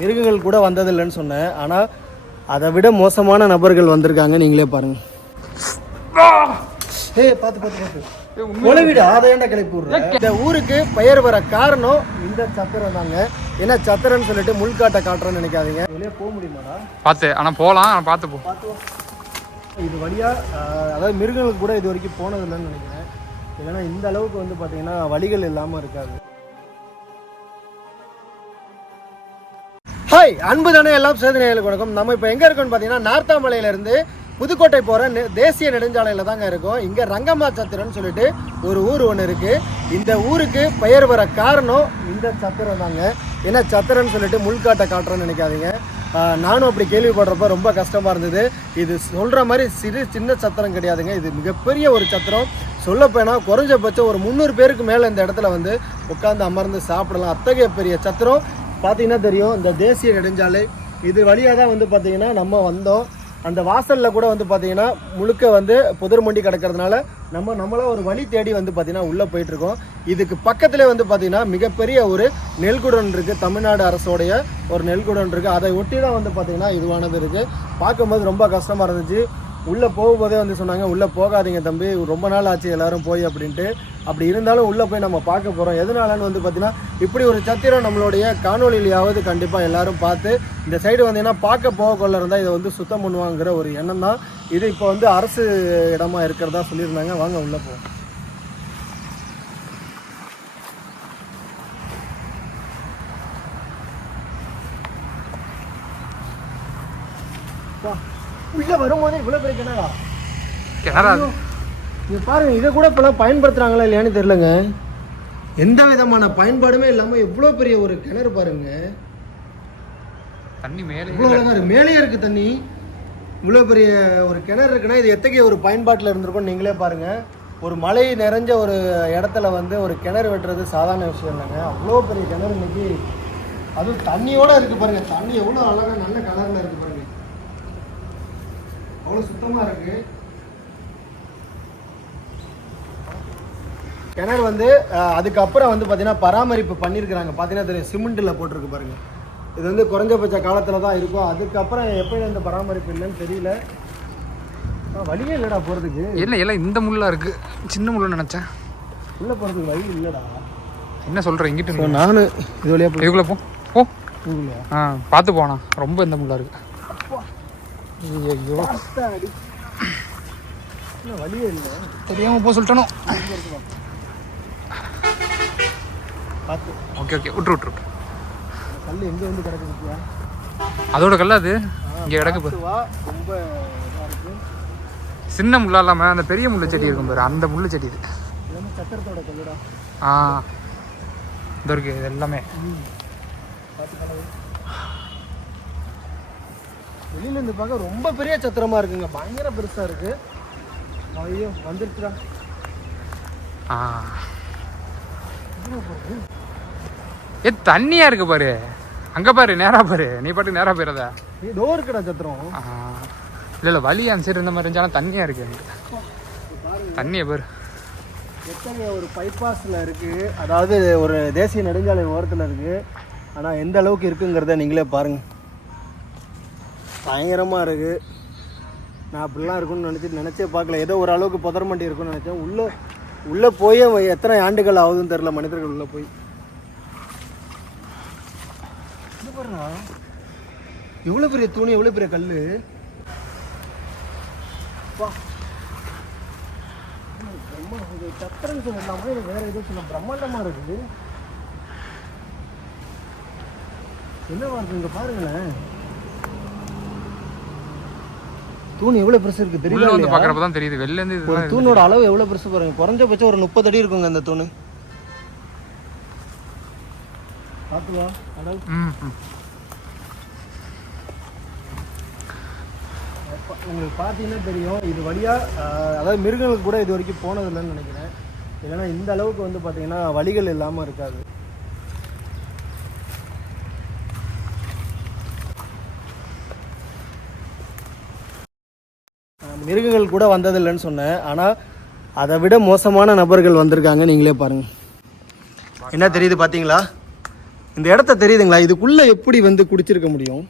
மிருகங்கள் கூட வந்ததில்லைன்னு சொன்னேன். ஆனால் அதை விட மோசமான நபர்கள் வந்திருக்காங்க. நீங்களே பாருங்க. ஏய் பார்த்து பார்த்து பார்த்து. கிளப்பி விடுறேன். இந்த ஊருக்கு பெயர் வர காரணம் இந்த சத்திரம் தாங்க. ஏன்னா சத்திரம்னு சொல்லிட்டு முள்காட்டை காட்டுறேன்னு நினைக்காதீங்க. வெளியே போக முடியுமாடா? பார்த்து ஆனால் போகலாம் ஆனால் பார்த்து போ. இது வழியா ஆஹ், அதாவது மிருகங்களுக்கு கூட இது வரைக்கும் போனதில்லைன்னு நினைக்கிறேன். இல்லைன்னா இந்த அளவுக்கு வந்து பார்த்தீங்கன்னா வழிகள் இல்லாமல் இருக்காது. ஹாய் அன்பு தானே எல்லாம் சேதனைகளுக்கு வணக்கம். நம்ம இப்போ எங்கே இருக்கோம்னு பார்த்தீங்கன்னா நார்த்தாமலையிலேருந்து புதுக்கோட்டை போகிற தேசிய நெடுஞ்சாலையில் தாங்க இருக்கும். இங்கே ரங்கம்மா சத்திரம்னு சொல்லிட்டு ஒரு ஊர் ஒன்று இருக்குது இந்த ஊருக்கு பெயர் வர காரணம் இந்த சத்திரம் தாங்க. ஏன்னா சத்திரம்னு சொல்லிட்டு முள்காட்டை காட்டுறேன்னு நினைக்காதீங்க. நானும் அப்படி கேள்விப்படுறப்ப ரொம்ப கஷ்டமாக இருந்தது. இது சொல்கிற மாதிரி சிறு சின்ன சத்திரம் கிடையாதுங்க. இது மிகப்பெரிய ஒரு சத்திரம். சொல்லப்போனால் குறைஞ்சபட்சம் ஒரு முந்நூறு பேருக்கு மேலே இந்த இடத்துல வந்து உட்காந்து அமர்ந்து சாப்பிடலாம். அத்தகைய பெரிய சத்திரம். பார்த்தீங்கன்னா தெரியும் இந்த தேசிய நெடுஞ்சாலை இது வழியாக தான் வந்து பார்த்தீங்கன்னா நம்ம வந்தோம். அந்த வாசலில் கூட வந்து பார்த்தீங்கன்னா முழுக்க வந்து புதர் மண்டி கிடக்கிறதுனால நம்ம நம்மளா ஒரு வழி தேடி வந்து பார்த்தீங்கன்னா உள்ளே போயிட்டுருக்கோம் இதுக்கு பக்கத்துலேயே வந்து பார்த்தீங்கன்னா மிகப்பெரிய ஒரு நெல்குடன் இருக்குது தமிழ்நாடு அரசோடைய ஒரு நெல்குடன் இருக்குது அதை ஒட்டி தான் வந்து பார்த்தீங்கன்னா இதுவானது இருக்குது பார்க்கும்போது ரொம்ப கஷ்டமாக இருந்துச்சு. உள்ளே போகும்போதே வந்து சொன்னாங்க உள்ளே போகாதீங்க தம்பி ரொம்ப நாள் ஆச்சு எல்லாரும் போய் அப்படின்ட்டு. அப்படி இருந்தாலும் உள்ளே போய் நம்ம பார்க்க போகிறோம் எதனாலன்னு வந்து பார்த்தீங்கன்னா இப்படி ஒரு சத்திரம் நம்மளுடைய காணொலியிலையாவது கண்டிப்பாக எல்லாரும் பார்த்து இந்த சைடு வந்தீங்கன்னா பார்க்க போகக்குள்ள இருந்தால் இதை வந்து சுத்தம் பண்ணுவாங்கிற ஒரு எண்ணம் தான். இது இப்போ வந்து அரசு இடமா இருக்கிறதா சொல்லியிருந்தாங்க. வாங்க உள்ளே போவோம். உள்ள வரும்போதே இவ்வளோ பெரிய கிணறா? கிணறா? இது பாருங்க இதை கூட இப்போலாம் பயன்படுத்துறாங்களா இல்லையான்னு தெரியலங்க. எந்த விதமான பயன்பாடுமே இல்லாமல் எவ்வளோ பெரிய ஒரு கிணறு பாருங்க. தண்ணி மேலே இவ்வளோ அழகா இருக்கு. மேலேயே இருக்கு தண்ணி. இவ்வளோ பெரிய ஒரு கிணறு இருக்குன்னா இது எத்தகைய ஒரு பயன்பாட்டில் இருந்திருக்கும் நீங்களே பாருங்க. ஒரு மழை நிறைஞ்ச ஒரு இடத்துல வந்து ஒரு கிணறு வெட்டுறது சாதாரண விஷயம் இல்லைங்க. அவ்வளோ பெரிய கிணறு இன்னைக்கு. அதுவும் தண்ணியோட இருக்கு பாருங்க. தண்ணி எவ்வளோ அழகா நல்ல கலரில் இருக்கு பாருங்க. அவ்வளோ சுத்தமாக இருக்கு. கிணறு வந்து அதுக்கப்புறம் வந்து பார்த்தீங்கன்னா பராமரிப்பு பண்ணியிருக்கிறாங்க பார்த்தீங்கன்னா தெரியும் சிமெண்ட்டில் போட்டிருக்கு பாருங்க. இது வந்து குறைஞ்சபட்ச காலத்தில் தான் இருக்கும். அதுக்கப்புறம் எப்படி இந்த பராமரிப்பு இல்லைன்னு தெரியல. வழியே இல்லைடா போகிறதுக்கு இல்லை எல்லாம் இந்த முள்ளா இருக்கு. சின்ன முள்ளு நினச்சேன். உள்ளே போகிறதுக்கு வழி இல்லைடா. என்ன சொல்கிற இங்கிட்டு ஸோ நான் இது வழியாக போய் இதுக்குள்ளே போ. போ. ஆ பார்த்து போனா. ரொம்ப இந்த முள்ளா இருக்கு. ஐயோ வழியே இல்லை தெரியாமல் போ சொல்லிட்டனோ? பார்த்து ஓகே ஓகே விட்ரு விட்ரு விட்ரு. கல் எங்கே வந்து கிடக்குதுப்பியா அதோட கல்லா அது? இங்கே கிடக்கு ரொம்ப சின்ன முள்ளா இல்லாமல் அந்த பெரிய முள்ளு செடி இருக்கும் பாரு அந்த முள்ளு செடி இது. சக்கரத்தோட கல்லுடா. ஆ இது இருக்கு இது எல்லாமே. வெளியில இருந்து பார்க்க ரொம்ப பெரிய சத்திரமா இருக்குங்க. பயங்கர பெருசா இருக்கு. ஐயோ வந்துருச்சுடா. ஏ தண்ணியா இருக்கு பாரு. அங்க பாரு நேரா பாரு. நீ பாட்டு நேரா போயிடாத. ஏதோ இருக்குடா சத்திரம். இல்ல இல்ல வலி அந்த சைடு இருந்த மாதிரி இருந்துச்சாலும் தண்ணியா இருக்கு. எனக்கு தண்ணியை பாரு. எத்தனை ஒரு பைபாஸ்ல இருக்கு. அதாவது ஒரு தேசிய நெடுஞ்சாலை ஓரத்துல இருக்கு. ஆனா எந்த அளவுக்கு இருக்குங்கிறத நீங்களே பாருங்க. பயங்கரமாக இருக்குது நான் அப்படிலாம் இருக்கும்னு நினச்சி நினச்சே பார்க்கல. ஏதோ ஒரு அளவுக்கு புதர்மண்டி இருக்கும்னு நினச்சேன். உள்ளே உள்ளே போய் எத்தனை ஆண்டுகள் ஆகுதுன்னு தெரில மனிதர்கள் உள்ளே போய். எவ்வளோ பெரிய தூணி எவ்வளோ பெரிய கல் சத்திரம் சொல்லலாமா இது வேறு எதுவும் சொல்ல பிரம்மாண்டமாக இருக்குது என்னவா இருக்கு? இங்கே பாருங்களேன். தூண் எவ்வளோ பெருசு இருக்கு உள்ள தெரியல வந்து பாக்குறப்ப தான் தெரியுது. வெளில இருந்து ஒரு தூணோட அளவு எவ்வளவு பெருசு பாருங்க. குறைஞ்சபட்சம் ஒரு முப்பது அடி இருக்குங்க அந்த தூண். பார்த்துவா அளவு. உங்களுக்கு பார்த்தீங்கன்னா தெரியும் இது வழியா ஆஹ், அதாவது மிருகங்களுக்கு கூட இது வரைக்கும் போனதில்லைன்னு நினைக்கிறேன். இல்லைன்னா இந்த அளவுக்கு வந்து பார்த்தீங்கன்னா வழிகள் இல்லாமல் இருக்காது. மிருகங்கள் கூட வந்ததில்லைன்னு சொன்னேன். ஆனால் அதை விட மோசமான நபர்கள் வந்திருக்காங்க. நீங்களே பாருங்க. என்ன தெரியுது பார்த்தீங்களா இந்த இடத்த தெரியுதுங்களா? இதுக்குள்ள எப்படி வந்து குடிச்சிருக்க முடியும்?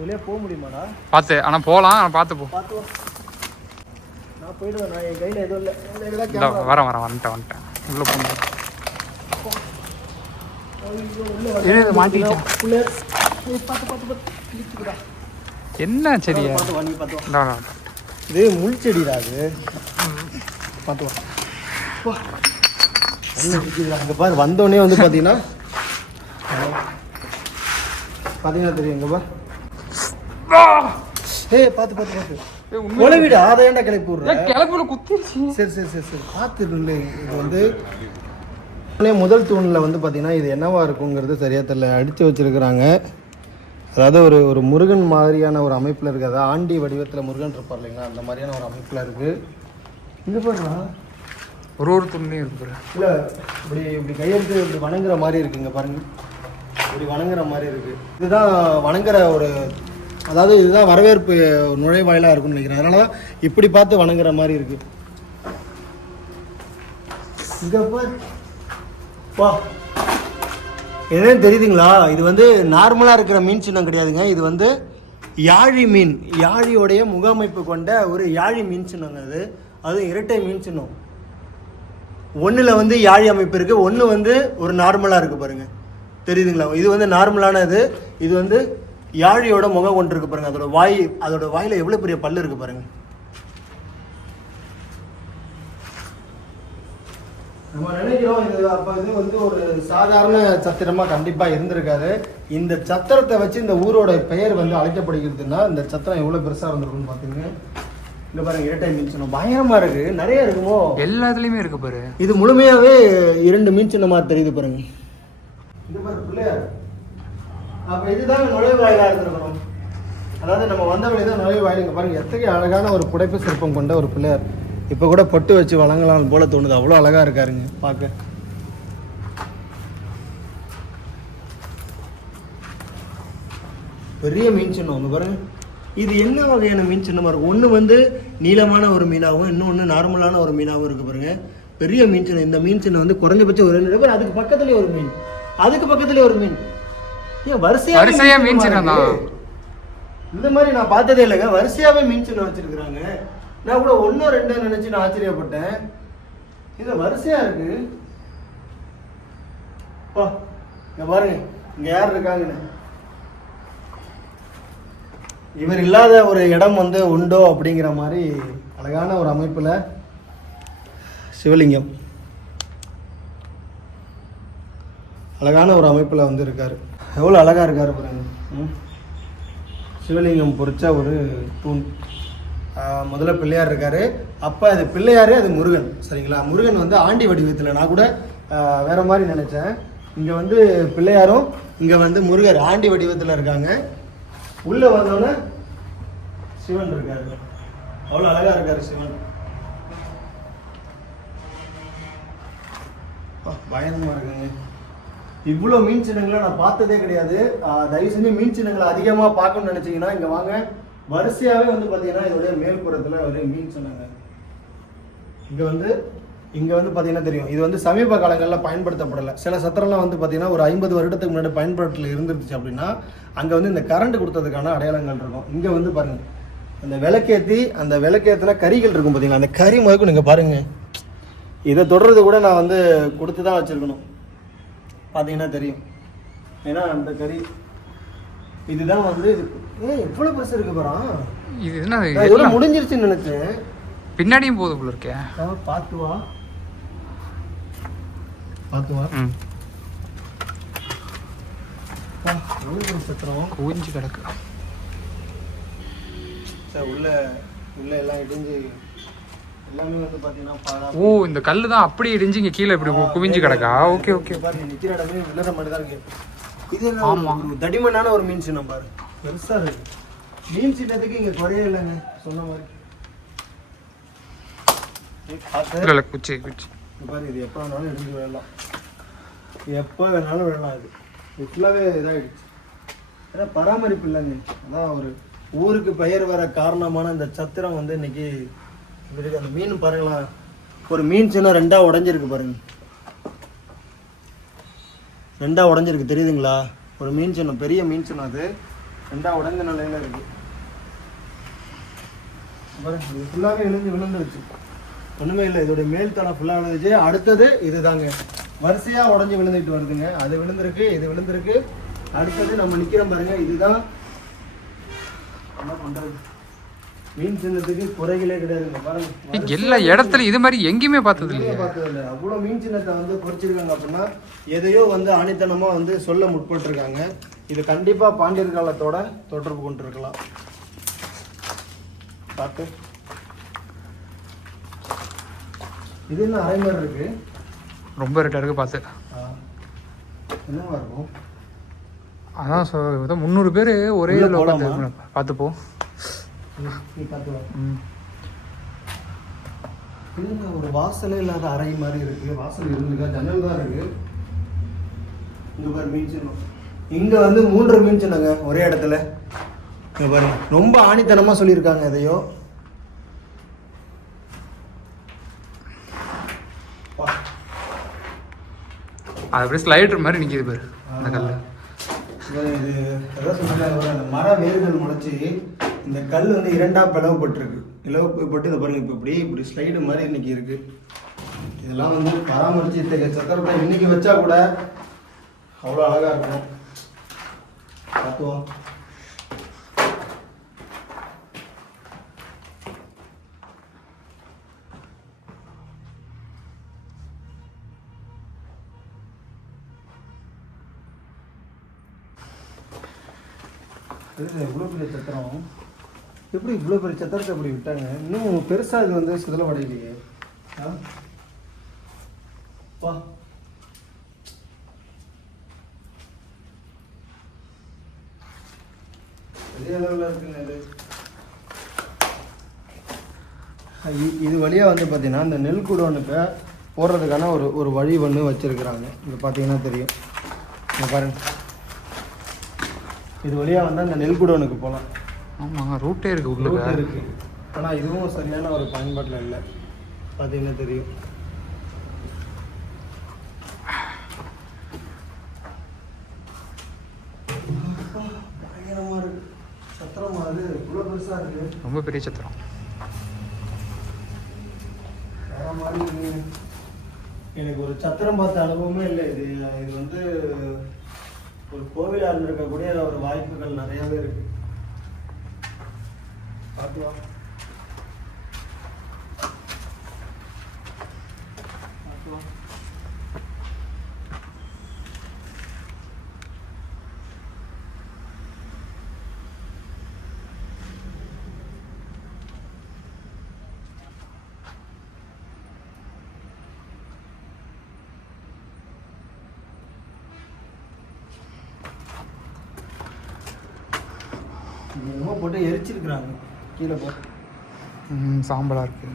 வழியா போக முடியுமாடா? பார்த்து ஆனால் போகலாம் ஆனால் பார்த்து போ. நான் போயிடுவேன். நான் என் கையில் எதுவும் இல்லை. என் கையில இந்த வரேன் வரேன் வந்துட்டேன் வந்துட்டேன். உள்ளே போகணும் இரு, இது மாட்டிக்கிட்டேன். உள்ள ஏய், பார்த்து பார்த்து பார்த்து கிழிச்சுக்குடா. என்ன செடியா? பார்த்து. இது முள் செடிடா அது. பார்த்து. இங்க பாரு வந்தோடனே வந்து பார்த்தீங்கன்னா பார்த்தீங்கன்னா தெரியும் இங்க பாரு. ஏய் பார்த்து பார்த்து பார்த்து உழவிடு அதை ஏன்டா கிளப்பி கிளப்புல குத்திருச்சு. சரி சரி சரி சரி. பார்த்து இல்லை இது வந்து முதல் தூணில் வந்து பார்த்தீங்கன்னா இது என்னவா இருக்குங்கிறது சரியா தெரியல. அடித்து வச்சிருக்கிறாங்க. அதாவது ஒரு ஒரு முருகன் மாதிரியான ஒரு அமைப்பில் இருக்குது அதாவது ஆண்டி வடிவத்தில் முருகன் இருப்பார் இல்லைங்களா? அந்த மாதிரியான ஒரு அமைப்பில் இருக்குது இங்கே பாருங்களா ஒரு ஒரு துண்ணையும் இருக்கு பாரு. இல்லை இப்படி இப்படி கையெழுத்து இப்படி வணங்குற மாதிரி இருக்குங்க பாருங்க. இப்படி வணங்குற மாதிரி இருக்கு. இதுதான் வணங்குற ஒரு அதாவது இதுதான் வரவேற்பு நுழைவாயிலாக இருக்கும்னு நினைக்கிறேன். அதனால தான் இப்படி பார்த்து வணங்குற மாதிரி இருக்கு. இங்க வா. என்னன்னு தெரியுதுங்களா? இது வந்து நார்மலாக இருக்கிற மீன் சின்னம் கிடையாதுங்க. இது வந்து யாழி மீன். யாழியோடைய முகாமைப்பு கொண்ட ஒரு யாழி மீன் சின்னங்க அது. அது இரட்டை மீன் சின்னம். ஒன்றில் வந்து யாழி அமைப்பு இருக்குது ஒன்று வந்து ஒரு நார்மலாக இருக்குது பாருங்க. தெரியுதுங்களா? இது வந்து நார்மலான இது. இது வந்து யாழியோட முகம் கொண்டு இருக்கு பாருங்க. அதோட வாய் அதோட வாயில் எவ்வளோ பெரிய பல்லு இருக்குது பாருங்கள் நம்ம நினைக்கிறோம் இது அப்போ இது வந்து ஒரு சாதாரண சத்திரமாக கண்டிப்பாக இருந்திருக்காது. இந்த சத்திரத்தை வச்சு இந்த ஊரோட பெயர் வந்து அழைக்கப்படுகிறதுனா இந்த சத்திரம் எவ்வளோ பெருசாக இருந்திருக்கும்னு பார்த்தீங்க இங்க பாருங்க இரட்டை மீன் சின்னம். பயங்கரமா இருக்கு. நிறைய இருக்குமோ? எல்லாத்துலேயுமே இருக்கு பாரு. இது முழுமையாவே இரண்டு மீன் சின்னமா தெரியுது பாருங்க. இது பாரு பிள்ளையார். அப்ப இதுதான் நுழைவாயிலா இருந்திருக்கணும். அதாவது நம்ம வந்த வழிதான் நுழைவாயில் இங்க பாருங்க எத்தகைய அழகான ஒரு புடைப்பு சிற்பம் கொண்ட ஒரு பிள்ளையார். இப்ப கூட பொட்டு வச்சு வணங்கலாம் போல தோணுது. அவ்வளோ அழகா இருக்காருங்க. பார்க்க. பெரிய மீன் சின்னம் அங்க பாருங்க. இது என்ன வகையான மீன் சின்னமா இருக்கும் ஒன்று வந்து நீளமான ஒரு மீனாகவும் இன்னொன்று நார்மலான ஒரு மீனாகவும் இருக்கு பாருங்க. பெரிய மீன் சின்னம். இந்த மீன் சின்னம் வந்து குறைஞ்சபட்சம் ஒரு ரெண்டு பேர் அதுக்கு பக்கத்துலயே ஒரு மீன். அதுக்கு பக்கத்துலயே ஒரு மீன். ஏன் வரிசையா வரிசையா மீன் சின்னம். இந்த மாதிரி நான் பார்த்ததே இல்லைங்க. வரிசையாவே மீன் சின்னம் வச்சிருக்கிறாங்க. நான் கூட ஒன்றோ ரெண்டோ நினச்சி நான் ஆச்சரியப்பட்டேன். இது வரிசையாக இருக்கு. பா இங்க பாருங்க. இங்கே யார் இருக்காங்கன்னு. இவர் இல்லாத ஒரு இடம் வந்து உண்டோ அப்படிங்கிற மாதிரி அழகான ஒரு அமைப்பில் சிவலிங்கம். அழகான ஒரு அமைப்பில் வந்து இருக்கார் எவ்வளோ அழகாக இருக்கார் பாருங்க. சிவலிங்கம் பொறிச்ச ஒரு தூண். முதல்ல பிள்ளையார் இருக்காரு. அப்போ அது பிள்ளையாரு அது முருகன். சரிங்களா? முருகன் வந்து ஆண்டி வடிவத்தில். நான் கூட வேறு வேற மாதிரி நினைச்சேன். இங்கே வந்து பிள்ளையாரும் இங்கே வந்து முருகர் ஆண்டி வடிவத்தில் இருக்காங்க. உள்ளே வந்தோன்னே சிவன் இருக்காரு. அவ்வளோ அழகாக இருக்காரு சிவன். பயங்கரமாக இருக்குங்க. இவ்வளோ மீன் சின்னங்களை நான் பார்த்ததே கிடையாது. தயவு செஞ்சு மீன் சின்னங்களை அதிகமாக பார்க்கணும்னு நினச்சிங்கன்னா இங்கே வாங்க. வரிசையாகவே வந்து பார்த்தீங்கன்னா இதோடைய மேல்புறத்தில் ஒரு மீன் சொன்னாங்க. இங்கே வந்து இங்கே வந்து பார்த்தீங்கன்னா தெரியும். இது வந்து சமீப காலங்களில் பயன்படுத்தப்படலை. சில சத்திரம்லாம் வந்து பார்த்தீங்கன்னா ஒரு ஐம்பது வருடத்துக்கு முன்னாடி பயன்பாட்டில் இருந்துருச்சு அப்படின்னா அங்கே வந்து இந்த கரண்ட் கொடுத்ததுக்கான அடையாளங்கள் இருக்கும். இங்கே வந்து பாருங்கள் அந்த விளக்கேற்றி அந்த விளக்கேற்றின கறிகள் இருக்கும் பார்த்தீங்களா அந்த கறி முதற்கும் நீங்கள் பாருங்கள் இதை தொடர்றது கூட நான் வந்து கொடுத்து தான் வச்சுருக்கணும். பார்த்தீங்கன்னா தெரியும். ஏன்னா அந்த கறி இதுதான் வந்து ஏ எவ்வளோ பெருசு இருக்கு பாரா? இது என்ன இதெல்லாம் முடிஞ்சிருச்சுன்னு நினைச்சேன். பின்னாடியும் போகுது போல இருக்கே. பார்த்து வா. பார்த்து வா. எவ்வளவு சத்திரம். குவிஞ்சு கிடக்கு. சார் உள்ள உள்ள எல்லாம் இடிஞ்சு எல்லாமே வந்து பார்த்தீங்கன்னா ஓ இந்த கல்லு தான் அப்படியே இடிஞ்சு இங்க கீழே இப்படி குவிஞ்சு கிடக்கா? Okay okay. நிக்கிற இடமே விழுற மாதிரி தான் இருக்கு. இது என்ன ஆமா. ஒரு தடிமனான ஒரு மீன் சின்னம் பாரு. பெருசா இருக்கு. மீன் சின்னத்துக்கு இங்க குறைய இல்லைங்க. சொன்ன மாதிரி. இல்ல இல்ல குச்சி குச்சி. இங்க பாரு இது எப்போ வேணாலும் இடிஞ்சு விழலாம். எப்போ வேணாலும் விழலாம் இது. இது ஃபுல்லாகவே இதாகிடுச்சு ஏன்னா பராமரிப்பு இல்லைங்க. அதான் ஒரு ஊருக்கு பெயர் வர காரணமான இந்த சத்திரம் வந்து இன்னைக்கு அந்த மீன் பாருங்களா ஒரு மீன் சின்னம் ரெண்டா உடைஞ்சிருக்கு பாருங்க. ரெண்டா உடஞ்சிருக்கு தெரியுதுங்களா? ஒரு மீன் சின்னம் பெரிய மீன் சின்னம் அது. ரெண்டா உடஞ்ச நிலையில இருக்கு. ஃபுல்லாகவே எழுந்து விழுந்துருச்சு ஒன்றுமே இல்லை இதோட மேல் தலை ஃபுல்லாக விழுந்துச்சு. அடுத்தது இதுதாங்க. வரிசையாக உடஞ்சி விழுந்துட்டு வருதுங்க. அது விழுந்திருக்கு இது விழுந்திருக்கு. அடுத்தது நம்ம நிற்கிறோம் பாருங்க இதுதான். என்ன பண்ணுறது மீன் சின்னத்துக்கு குறைகளே கிடையாதுங்க பாருங்க. எல்லா இடத்துல இது மாதிரி எங்கேயுமே பார்த்தது இல்லையா. பார்த்தது இல்லை அவ்வளோ மீன் சின்னத்தை வந்து பொறிச்சிருக்காங்க அப்படின்னா எதையோ வந்து ஆணித்தனமாக வந்து சொல்ல முற்பட்டிருக்காங்க. இது கண்டிப்பாக பாண்டியர் காலத்தோட தொடர்பு கொண்டிருக்கலாம். பார்த்து. இது என்ன அரை மாதிரி இருக்கு. ரொம்ப ரேட்டாக இருக்கு பார்த்து. என்னவா இருக்கும்? அதான் முந்நூறு பேர் ஒரே உள்ள நீ- ஒரு வாசலே இல்லாத அறை மாதிரி இருக்கு. வாசல் இருந்துக்கா? ஜன்னல் தான் இருக்கு. இங்க பாரு மீன் சின்னம். இங்க வந்து மூன்று மீன் சின்னங்க ஒரே இடத்துல. இங்க பாருங்க. ரொம்ப ஆணித்தனமா சொல்லியிருக்காங்க எதையோ. அது அப்படியே ஸ்லைடர் மாதிரி நிற்கிது பேர் அந்த கல் இது இது அதான் ஒரு அந்த மர வேர்கள் முளைச்சி இந்த கல் வந்து இரண்டாக பிளவுபட்டுருக்கு. பிளவுபட்டு இதை பாருங்கள் இப்போ இப்படி இப்படி ஸ்லைடு மாதிரி இன்றைக்கி இருக்குது இதெல்லாம் வந்து பராமரித்து இத்தகைய சத்திரத்தை இன்னைக்கு வச்சா கூட அவ்வளோ அழகாக இருக்கும். பார்த்துவோம் இவ்வளோ பெரிய சத்திரம். எப்படி இவ்வளோ பெரிய சத்திரத்தை எப்படி விட்டாங்க? இன்னும் பெருசாக இது வந்து சிதலமடையிலையே. ஆ? வா. பெரிய அளவில் இருக்குங்க இது இது வழியாக வந்து பார்த்தீங்கன்னா இந்த நெல் குடோனுக்கு போடுறதுக்கான ஒரு ஒரு வழி ஒன்று வச்சுருக்குறாங்க. இங்கே பார்த்தீங்கன்னா தெரியும். பாருங்கள் இது வழியாக வந்து அந்த நெல் குடோனுக்கு போகலாம் ஆமாம் ரூட்டே இருக்கு ரூட் உள்ளுக்க இருக்கு. ஆனால் இதுவும் சரியான ஒரு பயன்பாட்டில் இல்லை. பார்த்தீங்கன்னா தெரியும். ரொம்ப பெரிய சத்திரம். எனக்கு ஒரு சத்திரம் பார்த்த அனுபவமே இல்லை. இது இது வந்து ஒரு கோவிலாக இருந்திருக்கக்கூடிய ஒரு வாய்ப்புகள் நிறையாவே இருக்கு. பார்த்து என்னமோ போட்டு எரிச்சிருக்கிறாங்க. கீழே போ. ம் சாம்பலாக இருக்கு.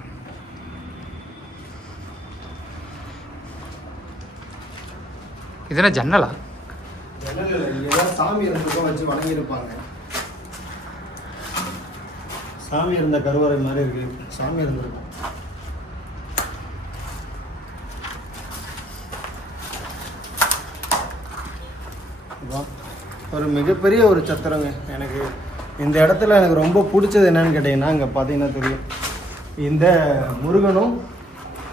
இது என்ன ஜன்னலா? சாமி இருந்திருக்கோம் வச்சு வணங்கியிருப்பாங்க. சாமி இருந்த கருவறை மாதிரி இருக்கு. சாமி இருந்திருக்கும். ஒரு மிகப்பெரிய ஒரு சத்திரங்க எனக்கு. இந்த இடத்துல எனக்கு ரொம்ப பிடிச்சது என்னன்னு கேட்டிங்கன்னா இங்கே பார்த்தீங்கன்னா தெரியும். இந்த முருகனும்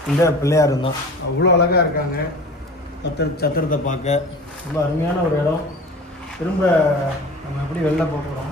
இந்த பிள்ளையாரும் தான். அவ்வளோ அழகாக இருக்காங்க. சத்திர சத்திரத்தை பார்க்க. ரொம்ப அருமையான ஒரு இடம். திரும்ப நம்ம எப்படி வெளில போகிறோம்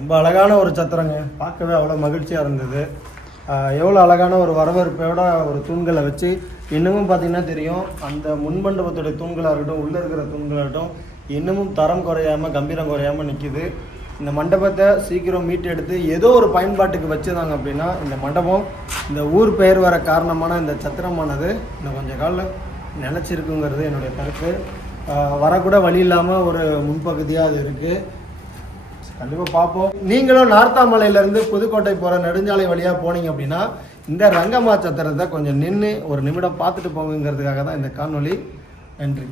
ரொம்ப அழகான ஒரு சத்திரங்க. பார்க்கவே அவ்வளோ மகிழ்ச்சியாக இருந்தது. எவ்வளோ அழகான ஒரு வரவேற்போட ஒரு தூண்களை வச்சு இன்னமும் பார்த்தீங்கன்னா தெரியும் அந்த முன்மண்டபத்துடைய தூண்களாக இருக்கட்டும் உள்ளே இருக்கிற தூண்களாகட்டும் இன்னமும் தரம் குறையாமல் கம்பீரம் குறையாமல் நிற்கிது இந்த மண்டபத்தை சீக்கிரம் மீட்டெடுத்து ஏதோ ஒரு பயன்பாட்டுக்கு வச்சுருந்தாங்க அப்படின்னா இந்த மண்டபம் இந்த ஊர் பெயர் வர காரணமான இந்த சத்திரமானது இன்னும் கொஞ்சம் காலம் நிலச்சிருக்குங்கிறது என்னுடைய கருத்து. வரக்கூட வழி இல்லாமல் ஒரு முன்பகுதியாக அது இருக்குது கண்டிப்பாக பார்ப்போம். நீங்களும் நார்த்தாமலையிலேருந்து புதுக்கோட்டை போகிற நெடுஞ்சாலை வழியாக போனீங்க அப்படின்னா இந்த ரங்கம்மா சத்திரத்தை கொஞ்சம் நின்று ஒரு நிமிடம் பார்த்துட்டு போங்கிறதுக்காக தான் இந்த காணொலி நன்றி.